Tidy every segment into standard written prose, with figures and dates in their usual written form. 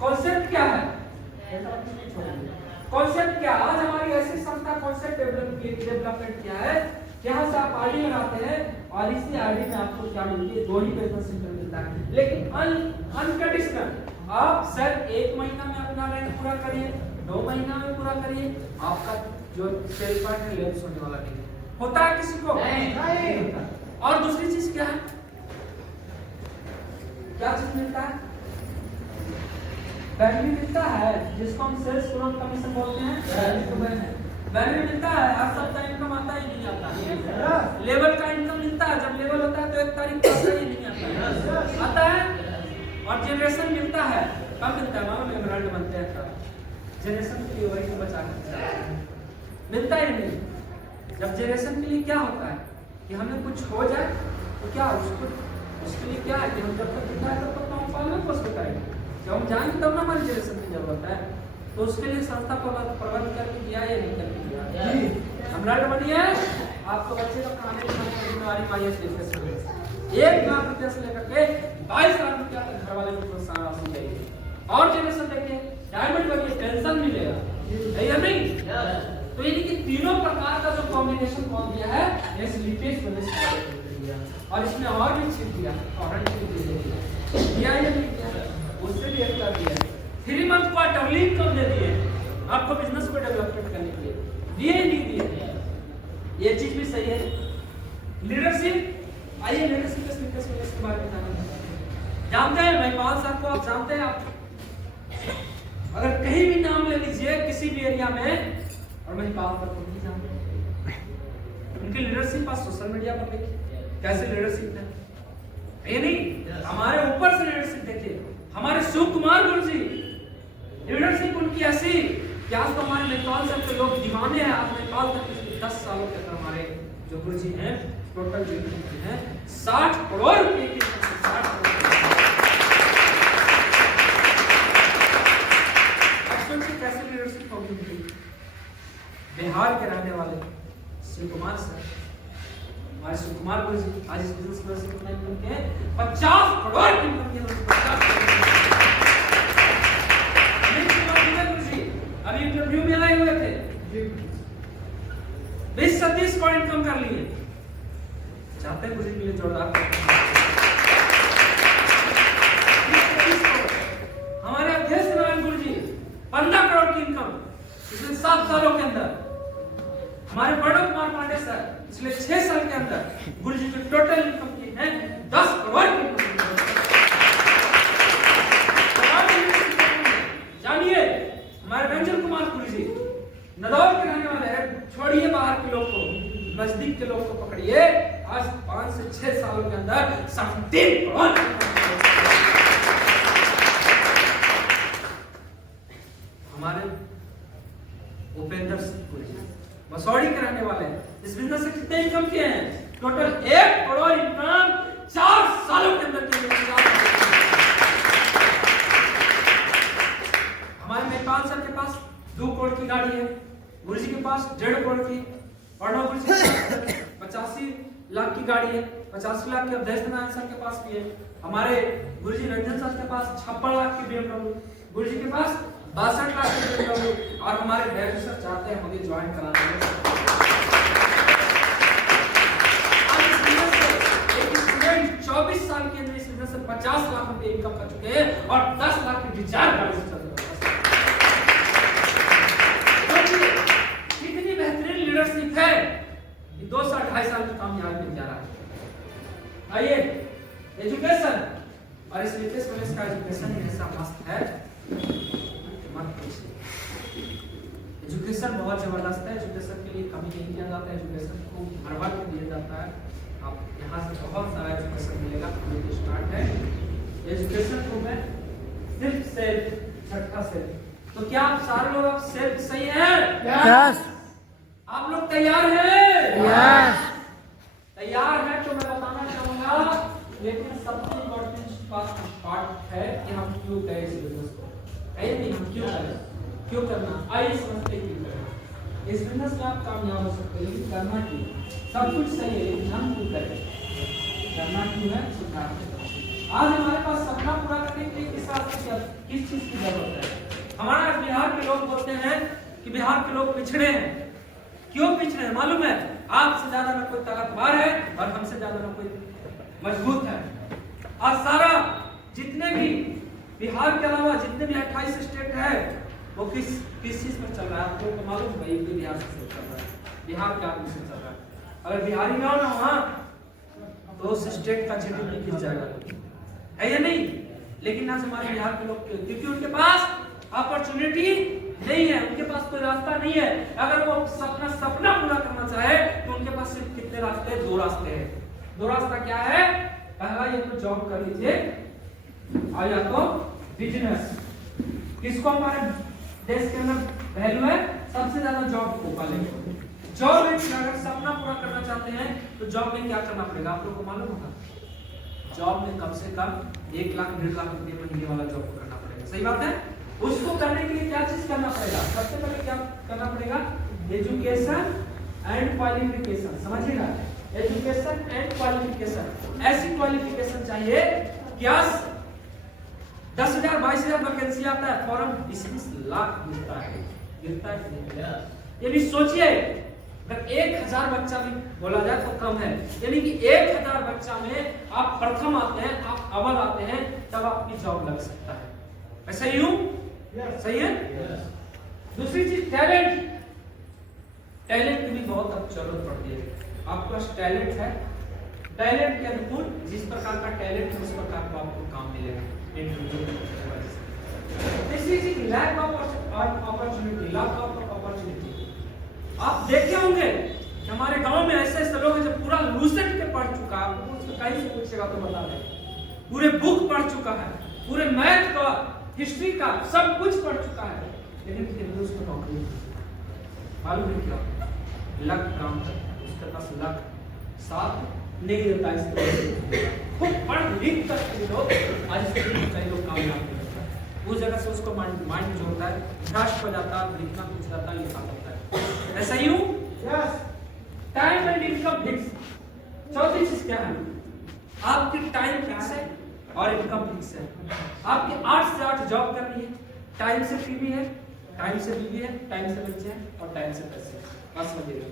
Concept क्या है? Concept क्या? आज हमारी ऐसी संस्था कॉन्सेप्ट डेवलपमेंट क्या है? यहाँ से आप आईडी लगाते हैं और इसी आईडी में आपको क्या मिलती है? 2 ही बिजनेस सेंटर मिलता है, लेकिन अनकंडीशनल। आप सर 1 महीना में अपना रेंट पूरा करिए, 2 महीना में पूरा करिए, आपका जो सेल पार्ट है लेप्स होने वाला नहीं होता है किसी को नहीं। और दूसरी चीज क्या है? क्या चीज मिलता है? वैल्यू मिलता है, जिसको हम सेल्स ग्रोथ कमीशन बोलते हैं। वैल्यू मिलता है, हर सप्ताह इनकम आता ही नहीं आता। लेवल का इनकम मिलता है, जब लेवल होता है तो 1 तारीख को आता ही नहीं आता है। और जनरेशन मिलता है, कब मिलता है? मानो एमराल्ड बनते हैं तब जनरेशन के लिए वही बचा मिलता ही नहीं। जब जनरेशन के लिए क्या होता है कि हमें कुछ हो जाए तो क्या उसके लिए क्या है कि हम जब तक दिखा है तब तक हम पालन पोषण करेंगे, जब हम जाएंगे तब ना हमारी जनरेशन की जरूरत है। तो उसके लिए संस्था को प्रबंध करके दिया या नहीं करके दिया? एमराल्ड बनी है, आपको बच्चे का खाने की जिम्मेवारी माइए से 1 लाख रुपया से लेकर के 22 लाख रुपया तक घर वाले को प्रोत्साहन राशि देंगे। और जनरेशन देखिए डायमंड बनिए, पेंशन मिलेगा, नहीं? तो यानी कि तीनों प्रकार का जो कॉम्बिनेशन कौन दिया है? ये स्लीपेज दिया। और इसमें और भी चीज दिया, और दिया या नहीं दिया? उससे भी एक कर दिया 3 मंथ क्वार्टरली इनकम दे दिए आपको बिजनेस को डेवलपमेंट करने के लिए, दिए ही नहीं दिए। ये चीज भी सही है। लीडरशिप, आइए लीडरशिप के स्लीपर्स के बारे में जानते हैं। महिपाल साहब को आप जानते हैं? आप अगर कहीं भी नाम ले लीजिए किसी भी एरिया में, और महिपाल साहब को नहीं जानते, उनकी लीडरशिप आप सोशल मीडिया पर देखिए कैसे लीडरशिप है। ये नहीं, हमारे ऊपर से लीडरशिप देखिए। हमारे शिव कुमार गुरु जी लीडरशिप उनकी ऐसी कि आज तो हमारे महिपाल साहब के लोग दीवाने हैं। आज महिपाल तक 10 सालों के अंदर हमारे जो गुरु जी हैं टोटल जो हैं 60 करोड़ रुपए की 60 करोड़। कैसे लीडरशिप होगी? बिहार के रहने वाले शिव कुमार सर, हमारे शिव कुमार गुरु जी आज इस बिजनेस में से कितना इनकम के 50 करोड़ की इनकम के अभी इंटरव्यू में आए हुए थे 20 से 30 करोड़ इनकम कर लिए। चाहते हैं गुरु जी के लिए जोरदार हमारे अध्यक्ष नारायण गुरु जी 15 करोड़ की इनकम पिछले 7 सालों के अंदर। हमारे प्रणव कुमार पांडे सर पिछले 6 साल के अंदर गुरु जी की टोटल इनकम की है 10 करोड़ की। जानिए हमारे रंजन कुमार गुरु जी नदौर के रहने वाले हैं, छोड़िए बाहर के लोग को, नजदीक के लोग को पकड़िए, आज 5 से 6 सालों के अंदर 3.5 करोड़। हमारे उपेंद्र सिंह जी मसौड़ी के रहने वाले हैं, इस बिजनेस से कितने इनकम किए हैं? टोटल 1 करोड़ इनकम 4 सालों के अंदर किए। हमारे महिपाल सर के पास 2 करोड़ की गाड़ी है, गुरु जी के पास 1.5 करोड़ की, प्रणव गुरु जी के पास 85 लाख की गाड़ी है, 85 लाख की अध्यक्ष नारायण सर के पास भी है। हमारे गुरु जी रंजन सर के पास 56 लाख की BMW, गुरु जी के पास 62 लाख की BMW। और हमारे डायरेक्टर सर चाहते हैं मुझे ज्वाइन कराना है। एक स्टूडेंट 24 साल के अंदर इस बिजनेस से 50 लाख रुपए इनकम कर चुके हैं और 10 लाख की डिजायर गाड़ी से चल रहे हैं। कितनी बेहतरीन लीडरशिप है कि 2 साल 2.5 साल में कामयाब मिल जा रहा है। आइए एजुकेशन, और इस लीडरशिप का एजुकेशन ऐसा मस्त है मत पूछिए। एजुकेशन बहुत जबरदस्त है, एजुकेशन के लिए कमी नहीं किया जाता है, एजुकेशन को भरभर के दिया जाता है। आप यहाँ से बहुत सारा एजुकेशन मिलेगा, कॉलेज स्टार्ट है। एजुकेशन को मैं सिर्फ से छठा से, तो क्या आप सारे लोग आप सेल्फ सही हैं? यस। आप लोग तैयार हैं? यस। तैयार हैं तो मैं बताना चाहूंगा, लेकिन सबसे इम्पोर्टेंट पार्ट है कि हम क्यों करें इस बिजनेस को। है नहीं, हम क्यों करें, क्यों करना, आइए समझते हैं क्यों करें। इस बिजनेस में आप कामयाब हो सकते हैं, लेकिन करना क्यों? सब कुछ सही है, लेकिन हम क्यों करें? करना क्यों है? सुधार आज हमारे पास सपना पूरा करने के लिए किस चीज की जरूरत है? हमारा बिहार के लोग बोलते हैं कि बिहार के लोग पिछड़े हैं। क्यों पिछड़े हैं मालूम है? आपसे ज्यादा ना कोई ताकतवर है और हमसे ज्यादा ना कोई मजबूत है। आज सारा जितने भी बिहार के अलावा जितने भी 28 स्टेट है वो किस चीज पर चल रहा है? आप लोगों को मालूम है? यूपी बिहार से चल रहा है, बिहार के आदमी से चल रहा है। अगर बिहारी ना हो ना वहां तो उस स्टेट का जीडीपी गिर जाएगा, है या नहीं? लेकिन आज हमारे बिहार के लोग क्योंकि उनके पास अपॉर्चुनिटी नहीं है, उनके पास कोई रास्ता नहीं है। अगर वो सपना पूरा करना चाहे तो उनके पास सिर्फ कितने रास्ते? 2 रास्ते हैं। 2 रास्ता क्या है? पहला ये तो जॉब कर लीजिए और या तो बिजनेस। किसको हमारे देश के अंदर वैल्यू है? सबसे ज्यादा जॉब को पालेंगे। जॉब में अगर सपना पूरा करना चाहते हैं तो जॉब में क्या करना पड़ेगा? आप लोग को मालूम होगा, जॉब में कम से कम 1 लाख 1.5 लाख रुपए महीने वाला जॉब करना पड़ेगा। सही बात है? उसको करने के लिए क्या चीज करना पड़ेगा? सबसे पहले क्या करना पड़ेगा? Education and qualification. समझिएगा, एजुकेशन एंड क्वालिफिकेशन। ऐसी क्वालिफिकेशन चाहिए क्या 10,000 22,000 वैकेंसी आता है, फॉर्म 20 लाख गिरता है ये भी सोचिए। अगर 1000 बच्चा भी बोला जाए तो कम है, यानी कि 1000 बच्चा में आप प्रथम आते हैं, आप अव्वल आते हैं, तब आपकी जॉब लग सकता है। ऐसा ही हूं? सही है? दूसरी चीज टैलेंट। टैलेंट की भी बहुत अब जरूरत पड़ती है। आपके पास टैलेंट है, टैलेंट के अनुकूल जिस प्रकार का टैलेंट है उस प्रकार का आपको काम मिलेगा। तीसरी चीज lack of opportunity. Lack of opportunity. आप देखे होंगे कि हमारे गांव में ऐसे ऐसे लोग हैं जो पूरा लूसेंट के पढ़ चुका है, आपको कहीं से पूछेगा तो बता दें, पूरे बुक पढ़ चुका है, पूरे मैथ का हिस्ट्री का सब कुछ पढ़ चुका है, लेकिन फिर उसको नौकरी मालूम है क्या? लक काम करता है, उसके पास लक साथ नहीं देता। इसलिए खूब पढ़ लिख कर के लोग आज कई लोग कामयाब नहीं होता है। उस जगह से उसको माइंड जोड़ता है, भ्रष्ट हो जाता है, लिखना कुछ जाता है, लिखा होता है। ऐसा ही हूं? Yes. Time and income fix. चौथी चीज क्या है? आपकी टाइम फिक्स है और इनकम फिक्स है। आपकी 8 से 8 जॉब करनी है, टाइम से टीवी है, टाइम से बीवी है, टाइम से बच्चे हैं और टाइम से पैसे। बस समझिएगा,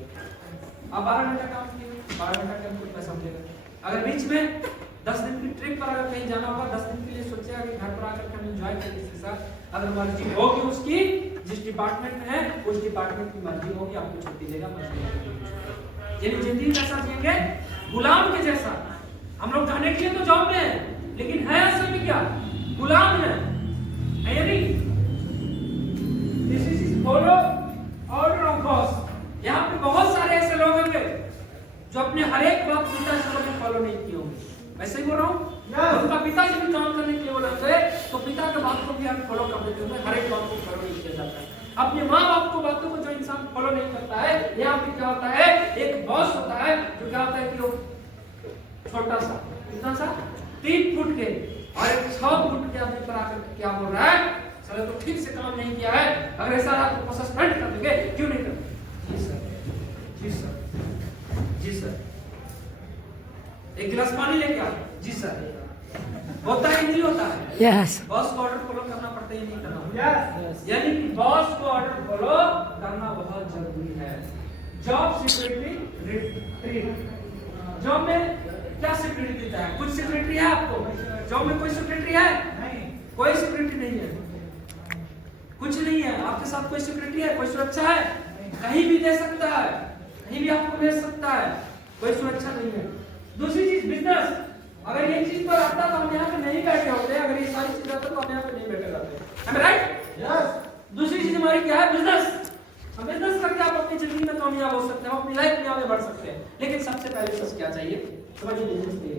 आप 12 घंटा काम कीजिए, 12 घंटा के अंदर पैसा मिलेगा। अगर बीच में 10 दिन की ट्रिप पर अगर कहीं जाना होगा, 10 दिन के लिए सोचेगा कि घर पर आकर हम एंजॉय करें किसी के साथ, अगर मर्जी होगी उसकी, जिस डिपार्टमेंट में है उस डिपार्टमेंट की मर्जी होगी, आपको छुट्टी देगा। यानी जिंदगी कैसा जिएंगे? गुलाम के जैसा। हम लोग कहने के लिए तो जॉब में है, लेकिन है असल में क्या? गुलाम है या नहीं? This is follow order of boss. यहाँ पे बहुत सारे ऐसे लोग होंगे जो अपने हर एक बात पिताजी ने फॉलो नहीं किए होंगे। वैसे ही बोल रहा हूँ, उनका पिताजी भी काम करने के लिए बोला गए तो पिता के बात को भी हम फॉलो कर देते हैं। हर एक बात को फॉलो नहीं किया जाता है। अपने माँ बाप को बातों को जो इंसान फॉलो नहीं करता है, यहाँ पे क्या होता है? एक बॉस होता है जो क्या होता है कि वो छोटा सा, कितना सा 3 फुट के और एक 6 फुट के आदमी पर आकर क्या बोल रहा है? चलो तो ठीक से काम नहीं किया है, अगर ऐसा रहा तो सस्पेंड कर देंगे। क्यों नहीं करते? जी सर, जी सर, जी सर। एक गिलास पानी लेके आओ। जी सर। होता है नहीं होता है? यस। बॉस को ऑर्डर फॉलो करना पड़ता है, नहीं करना? यस। यानी कि बॉस को ऑर्डर फॉलो करना बहुत जरूरी है। Job security retreat. जॉब में क्या सिक्योरिटी देता है? कुछ सिक्योरिटी है आपको? जॉब में कोई सिक्योरिटी है? नहीं, कोई सिक्योरिटी नहीं है, कुछ नहीं है। आपके साथ कोई सिक्योरिटी है? कोई सुरक्षा है? कहीं भी दे सकता है, कहीं भी आपको भेज सकता है, कोई सुरक्षा नहीं है। दूसरी चीज बिजनेस। अगर ये चीज पर आता तो हम यहाँ पे नहीं बैठे होते, अगर ये सारी चीज आता तो हम यहाँ पे नहीं बैठे रहते, राइट? यस। दूसरी चीज हमारी क्या है? बिजनेस। हम बिजनेस करके आप अपनी जिंदगी में कामयाब हो सकते हैं, अपनी लाइफ में आगे बढ़ सकते हैं। लेकिन सबसे पहले चीज क्या चाहिए? समझिए, बिजनेस के लिए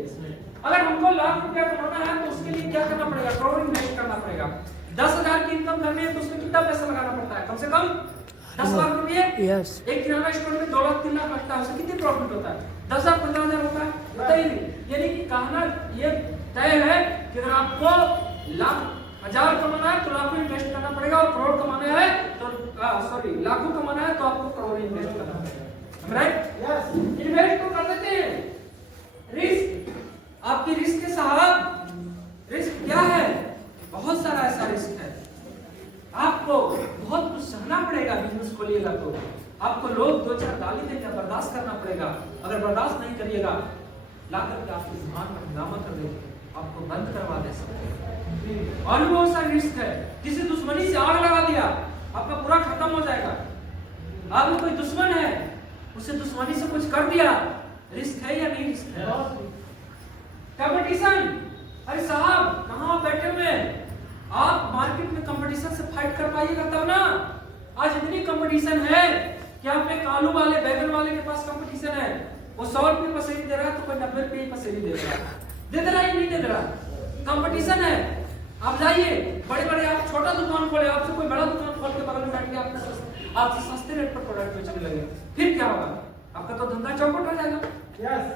अगर हमको लाख रुपया कमाना है तो उसके लिए क्या करना पड़ेगा? करोड़ इन्वेस्ट करना पड़ेगा। 10,000 की इनकम करनी है तो उसमें कितना पैसा लगाना पड़ता है? कम से कम 10 लाख रुपये। यस। एक किराना स्टोर में 2 लाख 3 लाख लगता है, उससे कितनी प्रॉफिट होता है? 10,000 15,000 होता है? होता ही नहीं। यानी कि कहना ये तय है कि अगर आपको लाख 1000 कमाना है तो लाखों इन्वेस्ट करना पड़ेगा, और करोड़ कमाना है तो लाखों कमाना है तो आपको करोड़ इन्वेस्ट करना पड़ेगा, राइट? यस। इन्वेस्ट तो कर देते हैं, रिस्क आपकी रिस्क के साथ सारा ऐसा रिस्क है। आपको बहुत कुछ सहना पड़ेगा। बिजनेस खोलिएगा तो आपको लोग 2-4 गाली देंगे, बर्दाश्त करना पड़ेगा। अगर बर्दाश्त नहीं करिएगा, ला करके आपके जुबान पर हंगामा कर देंगे, आपको बंद करवा दे सकते हैं। और भी बहुत सारे रिस्क है। किसी दुश्मनी से आग लगा दिया, आपका पूरा खत्म हो जाएगा। आपको कोई दुश्मन है, उसे दुश्मनी से कुछ कर दिया, रिस्क है या नहीं रिस्क है? कंपटीशन, अरे साहब कहाँ बैठे हुए? आप मार्केट में कंपटीशन से फाइट कर पाइएगा तब ना। आज इतनी कंपटीशन है कि आप एक आलू वाले बैगन वाले के पास कंपटीशन है, वो 100 रुपये पसेरी दे रहा है तो कोई 90 रुपये पसेरी दे रहा है। दे रहा है नहीं दे रहा, कंपटीशन है। आप जाइए बड़े बड़े, आप छोटा दुकान खोले, आपसे कोई बड़ा दुकान खोल के बगल में बैठ के आपसे सस्ते रेट पर प्रोडक्ट बेचने लगे, फिर क्या होगा? आपका तो धंधा चौपट हो जाएगा।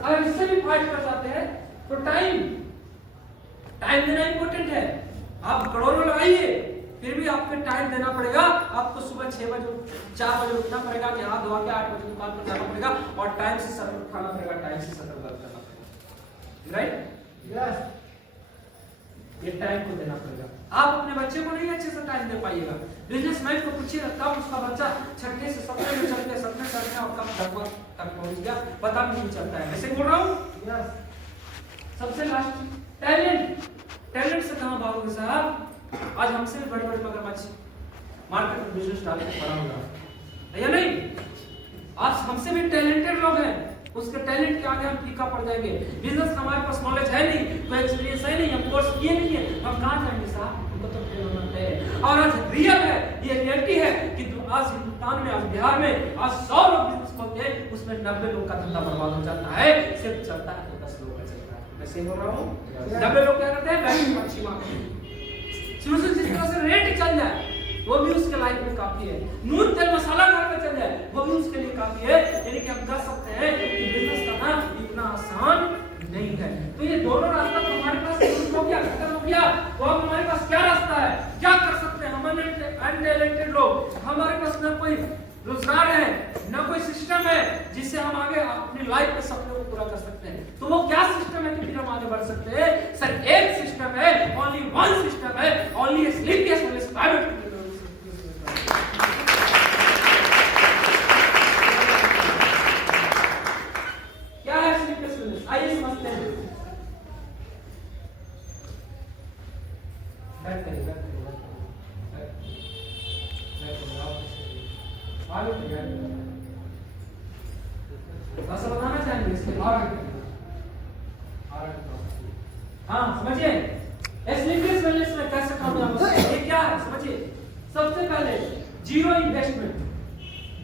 अगर इससे भी फाइट कर जाते हैं तो टाइम देना इंपॉर्टेंट है। आप करोड़ों लगाइए, फिर भी आपको टाइम देना पड़ेगा। आपको सुबह 6 बजे 4 बजे उठना पड़ेगा, हाथ धोआ के 8 बजे दुकान पर जाना पड़ेगा और टाइम से शटर उठाना पड़ेगा, टाइम से शटर बंद करना पड़ेगा। राइट? यस, ये टाइम को देना पड़ेगा। आप अपने बच्चे को नहीं अच्छे से टाइम दे पाइएगा। बिजनेसमैन को पूछिएगा कब उसका बच्चा 6ठे से 7वें में चल गया, 7वें चढ़ गया और कब 10वां तक पहुंच गया, पता भी नहीं चलता है। ऐसे बोल रहा हूँ। यस। सबसे लास्ट टैलेंट से कहां भागोगे साहब? आज हमसे भी बड़े बड़े मगरमच्छ मार्केट में बिजनेस डाल के खड़ा होगा या नहीं? आज हमसे भी टैलेंटेड लोग हैं, उसके टैलेंट के आगे हम फीका पड़ जाएंगे। बिजनेस हमारे पास नॉलेज है नहीं, कोई एक्सपीरियंस है नहीं, हम कोर्स किए नहीं है, हम कहां जाएंगे साहब? हमको तो फेल होना है। और आज रियल है, ये रियलिटी है कि आज हिंदुस्तान में, आज बिहार में आज 100 लोग बिजनेस खोलते हैं, उसमें 90 लोग का धंधा बर्बाद हो जाता है। सिर्फ चलता है तो 10 लोग का चलता है। मैं सही बोल रहा हूँ? 90 लोग क्या करते हैं? बैटिंग अच्छी मांगते हैं। शुरू से जिस तरह से रेट चल जाए वो भी उसके लाइफ में काफी है। नून तेल मसाला घर पे चल जाए वो भी उसके लिए काफी है। यानी कि हम कह सकते हैं कि बिजनेस करना इतना आसान नहीं है। तो ये दोनों रास्ता तो हमारे पास हो गया, खत्म हो गया। तो अब हमारे पास क्या रास्ता है? क्या कर सकते हैं? हमारे अनटैलेंटेड लोग, हमारे पास ना कोई रोजगार है, ना कोई सिस्टम है जिससे हम आगे अपनी लाइफ के सपने को पूरा कर सकते हैं। तो वो क्या सिस्टम है कि फिर हम आगे बढ़ सकते हैं? सर एक सिस्टम है, ओनली वन सिस्टम है, ओनली स्लीपियस वाले प्राइवेट। क्या है स्लीपियस वाले? आइए समझते हैं। बताना चाहेंगे इसके हाँ समझिए स्लीपियस वेलनेस में कैसे कामयाब हो सकते हैं? ये क्या है समझिए। सबसे पहले जीरो इन्वेस्टमेंट।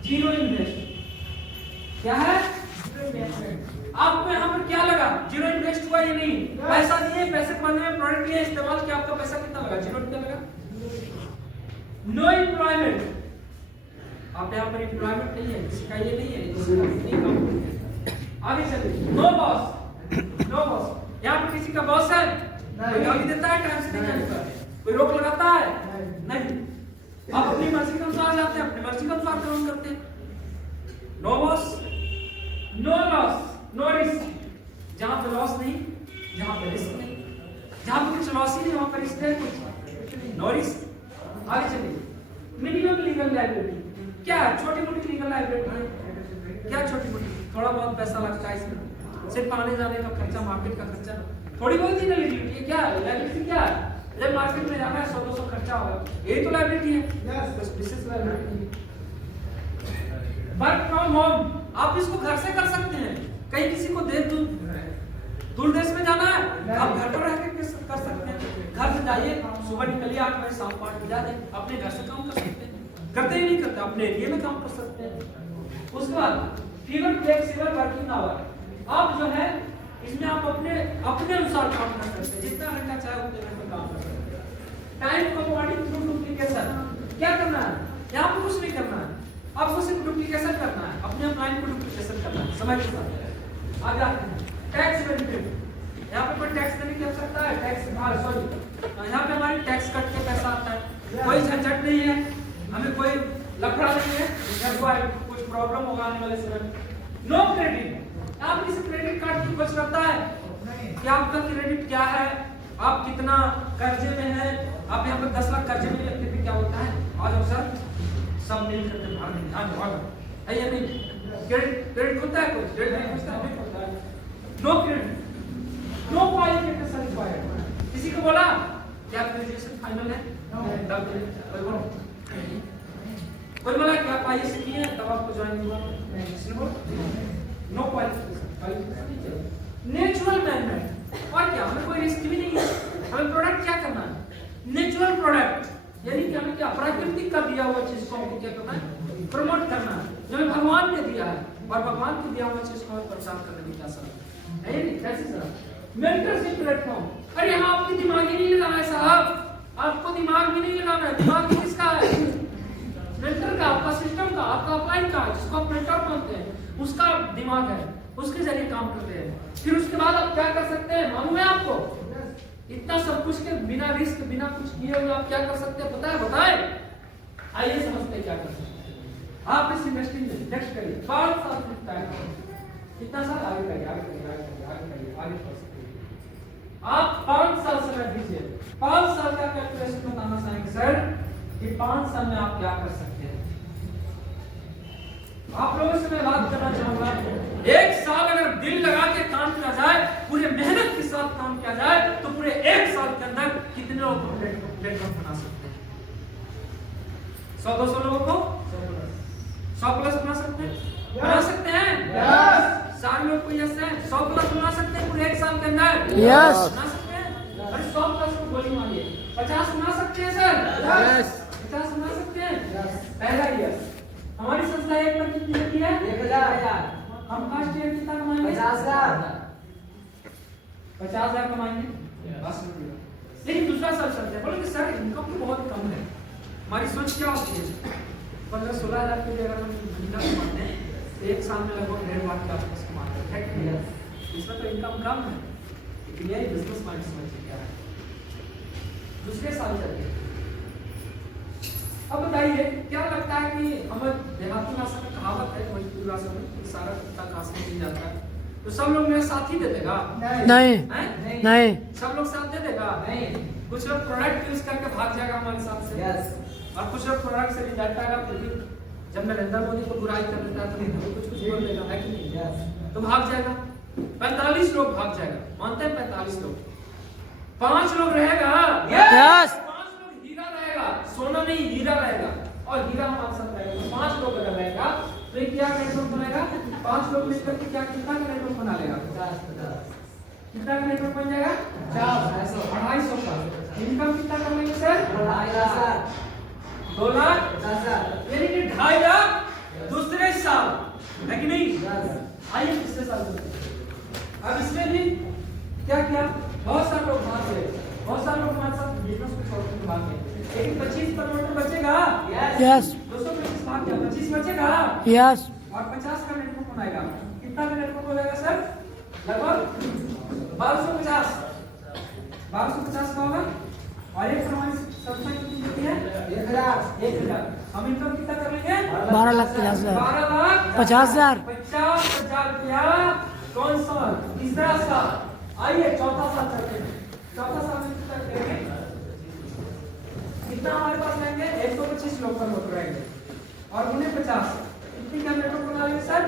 जीरो इन्वेस्ट क्या है? Zero investment. आपको यहाँ पर क्या लगा? जीरो इन्वेस्ट हुआ या नहीं? पैसा दिए, पैसे कमाने में प्रोडक्ट लिए, इस्तेमाल किया, आपका पैसा कितना लगा? जीरो रुपया लगा। नो एम्प्लॉयमेंट, आप यहाँ पर एम्प्लॉयमेंट नहीं है, किसी का ये नहीं है, किसी का नहीं काम। आगे चलिए। No boss. नो बॉस, यहाँ पर किसी का बॉस है? कोई गाली देता है टाइम से नहीं जाने पर? कोई रोक लगाता है? नहीं। आप अपनी मर्जी के अनुसार जाते हैं, अपनी मर्जी के अनुसार काम करते हैं। No boss, no loss, no risk. जहाँ पे लॉस नहीं, जहाँ पे रिस्क नहीं, जहाँ पे कुछ लॉस ही नहीं वहाँ पर रिस्क है कुछ, नो रिस्क। आगे चलिए। मिनिमम लीगल लायबिलिटी क्या है? छोटी मोटी लीगल लायबिलिटी क्या? छोटी मोटी, थोड़ा बहुत पैसा लगता है इसमें, सिर्फ आने जाने का खर्चा, मार्केट का खर्चा, थोड़ी बहुत ही लायबिलिटी। क्या है लायबिलिटी? क्या है? जब मार्केट में जाना है 100-200 खर्चा होगा, यही तो लायबिलिटी है। Business liability. Work from home, आप इसको घर से कर सकते हैं। कहीं किसी को दूर देश में जाना है, आप घर पर रह के कर सकते हैं। घर से जाइए, सुबह निकलिए 8 बजे, शाम 5 बजे जाइए, अपने घर से काम कर सकते हैं। करते ही नहीं करते, अपने एरिया में काम कर सकते हैं। उसके बाद फ्लेक्सिबल वर्किंग आवर, आप जो है इसमें आप अपने अनुसार काम कर सकते हैं, जितना घंटा चाहे उतने घंटे काम कर सकते हैं। टाइम कॉम्बाइनिंग थ्रू डुप्लीकेशन, क्या करना है? यहाँ पे कुछ नहीं करना है, आपको सिर्फ डुप्लीकेशन करना है, अपने लाइन को डुप्लीकेशन करना है समय के साथ। आगे आते हैं टैक्स बेनिफिट। यहाँ पे कोई टैक्स देने की आवश्यकता है? टैक्स सॉरी, यहाँ पे हमारी टैक्स कट के पैसा आता है, कोई झंझट नहीं है, हमें कोई लफड़ा नहीं है, कुछ प्रॉब्लम होगा आने वाले समय। नो क्रेडिट, आप किसी क्रेडिट कार्ड की खोज करता है कि आपका क्रेडिट क्या है, आप कितना कर्जे में है, आप यहाँ पर 10 लाख कर्जे में लगते थे, क्या होता है? आ जाओ सर, सब मिल करके भाग है या नहीं? क्रेडिट होता है, कोई क्रेडिट होता है? No credit, no qualification required. किसी को बोला क्या ग्रेजुएशन फाइनल है? कोई बोला क्या आप आईएएस किए हैं तब आपको ज्वाइन हुआ? No qualification, natural management. और क्या, हमें कोई रिस्क भी नहीं है। हमें प्रोडक्ट क्या करना है? नेचुरल प्रोडक्ट, यानी कि हमें क्या प्राकृतिक का दिया हुआ चीज को हमको क्या करना है? प्रमोट करना है, जो हमें भगवान ने दिया है, और भगवान के दिया हुआ चीज को हमें प्रचार करने की क्या सर है? कैसे सर? Mentorship platform. अरे यहाँ आपकी दिमाग ही नहीं लगाना है साहब, आपको दिमाग भी नहीं लगाना है। दिमाग किसका है? मेंटर का, आपका सिस्टम का, आपका अपलाइन का, जिसको आप मेंटर मानते हैं, उसका दिमाग है, उसके जरिए काम करते हैं। फिर उसके बाद आप क्या कर सकते हैं मालूम है आपको? इतना सब कुछ के बिना रिस्क, बिना कुछ किए हुए आप क्या कर सकते हैं पता है? बताए, आइए समझते हैं क्या कर सकते हैं। आप इस इंडस्ट्री में नेक्स्ट करिए, 5 साल लगता है, कितना साल आगे करिए, आगे करिए, आगे करिए, आगे करिए, आगे कर सकते हैं आप। 5 साल समय दीजिए। 5 साल का कैलकुलेशन बताना चाहेंगे सर कि 5 साल में आप क्या कर सकते हैं। आप लोगों से मैं बात करना चाहूंगा, 1 साल अगर दिल लगा के काम किया जाए, पूरे मेहनत के साथ काम किया जाए, तो पूरे 1 साल के अंदर कितने लोगों को प्लेटफॉर्म बना सकते हैं? 100-200 लोगों को 100 प्लस बना सकते हैं? बना सकते हैं? यस। सारे लोग को यस है, 100 प्लस बना सकते हैं पूरे 1 साल के अंदर? यस। बना सकते हैं? अरे 100 प्लस को गोली मारिए, 50 बना सकते हैं सर? यस। 50 बना सकते हैं? यस। पहला ईयर हमारी संस्था 1 पर कितनी होती है? 1000। हम फर्स्ट ईयर कितना कमाएंगे? 50,000। 50,000 कमाएंगे बस। लेकिन दूसरा साल चलते हैं, बोले कि सर इनकम तो बहुत कम है। हमारी सोच क्या होती है? 15-16 हज़ार के लिए अगर हम महीना कमाते हैं, 1 साल में लगभग 1.5 लाख के आसपास कमाते हैं, है कि नहीं? इसमें तो इनकम कम है, लेकिन यही बिजनेस माइंड समझिए क्या है। दूसरे साल चलते हैं। अब बताइए क्या लगता है कि हमें देहाती भाषा में कहावत है, भोजपुरी भाषा में सारा कुत्ता घास में मिल जाता है, तो सब लोग मेरे साथ ही दे देगा? नहीं। सब लोग साथ दे देगा? नहीं। कुछ लोग प्रोडक्ट यूज करके भाग जाएगा हमारे साथ से, और कुछ लोग प्रोडक्ट से रिजल्ट आएगा, फिर भी जब नरेंद्र मोदी को बुराई कर देता है तो कुछ बोल देगा, है कि नहीं? तो भाग जाएगा। 45 लोग भाग जाएगा, मानते हैं 45 लोग। 5 लोग रहेगा, 5 लोग हीरा रहेगा, सोना नहीं हीरा रहेगा, और हीरा हमारे साथ रहेगा। 5 लोग अगर रहेगा तो क्या नेटवर्क बनेगा? 5 लोग मिलकर के क्या कितना का नेटवर्क बना लेगा? 50। कितना का नेटवर्क बन जाएगा? 250 का। इनकम कितना कमाएंगे सर? 2 लाख, यानी कि 2.5 लाख दूसरे साल, है कि नहीं? आइए पिछले साल अब इसमें भी क्या किया? बहुत सारे लोग भाग गए, बहुत सारे लोग हमारे साथ बिजनेस को छोड़ के भाग गए, लेकिन 25 प्रमोटर बचेगा? यस। 225 भाग गया, 25 बचेगा? यस। और 50 का नेटवर्क बनाएगा। कितना का नेटवर्क बनाएगा सर? लगभग 1250 का होगा। और एक हमारी संस्था कितनी होती है? 1000। हम इनकम कितना कर लेंगे? 12,50,000। 12,50,000। 50,000 रुपया कौन सा? तीसरा साल। आइए चौथा साल चलते हैं। चौथा साल में कितना करेंगे? कितना हमारे पास रहेंगे? 125 लोग प्रमोटर रहेंगे, और उन्हें 50। कितनी का नेटवर्क बना लेंगे सर?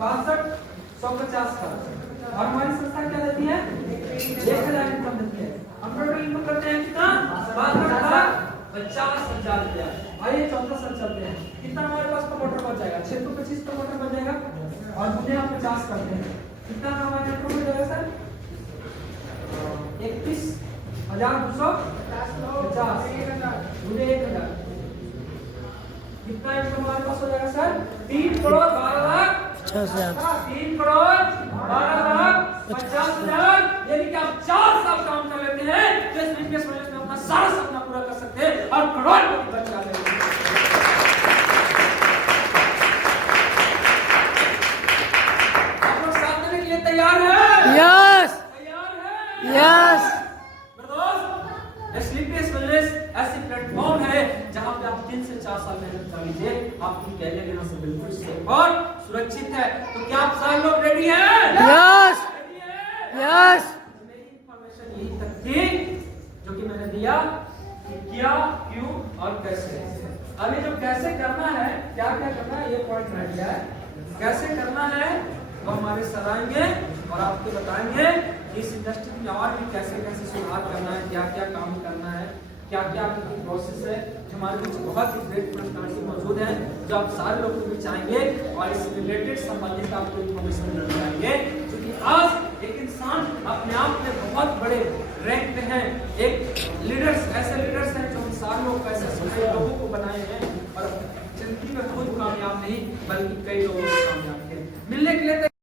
62, 150 का। और हमारी संस्था क्या देती है? 1,000 इनकम देती है। हम टोटल इनकम करते हैं कितना? 50,000 रुपया। आइए चौथा साल चलते हैं। कितना हमारे पास प्रमोटर बच जाएगा? 625 प्रमोटर बच जाएगा, और उन्हें हम 50 करते हैं। कितना का हमारा नेटवर्क हो जाएगा सर? 31,250। 1,000। कितना इनकम हमारे पास हो जाएगा सर? 3 करोड़ 12 लाख 3 करोड़ 12 लाख 50,000। यानी कि आप 4 साल काम कर लेते हैं तो इस बिजनेस में अपना सारा सपना पूरा कर सकते हैं और करोड़पति बन जाते हैं। आप लोग साथ देने के लिए तैयार हैं? यस। तैयार हैं? यस। ऐसी प्लेटफॉर्म है जहां पे आप 3 से 4 साल मेहनत कर लीजिए, आपकी कैरियर यहाँ से बिल्कुल सेफ और सुरक्षित है। तो क्या आप सारे लोग रेडी हैं? यस। यस। मेरी इंफॉर्मेशन यही तक थी जो कि मैंने दिया। कि क्या, क्यों और कैसे। अभी जो कैसे करना है, क्या क्या करना है, ये पॉइंट रह गया है। कैसे करना है वो हमारे सर आएंगे और आपको बताएंगे इस इंडस्ट्री में और भी कैसे कैसे सुधार करना है, क्या क्या काम करना है, क्या क्या आपकी प्रोसेस है। हमारे बीच बहुत ही ग्रेट पर्सनालिटी मौजूद है जो आप सारे लोग को भी चाहेंगे और इस रिलेटेड संबंधित आपको इन्फॉर्मेशन मिल जाएंगे। क्योंकि आज एक इंसान अपने आप में बहुत बड़े रैंक पे है, एक लीडर्स, ऐसे लीडर्स हैं जो हम सारे लोग ऐसे लोगों को बनाए हैं और जिंदगी में खुद कामयाब नहीं बल्कि कई लोगों को कामयाब किए। मिलने के लिए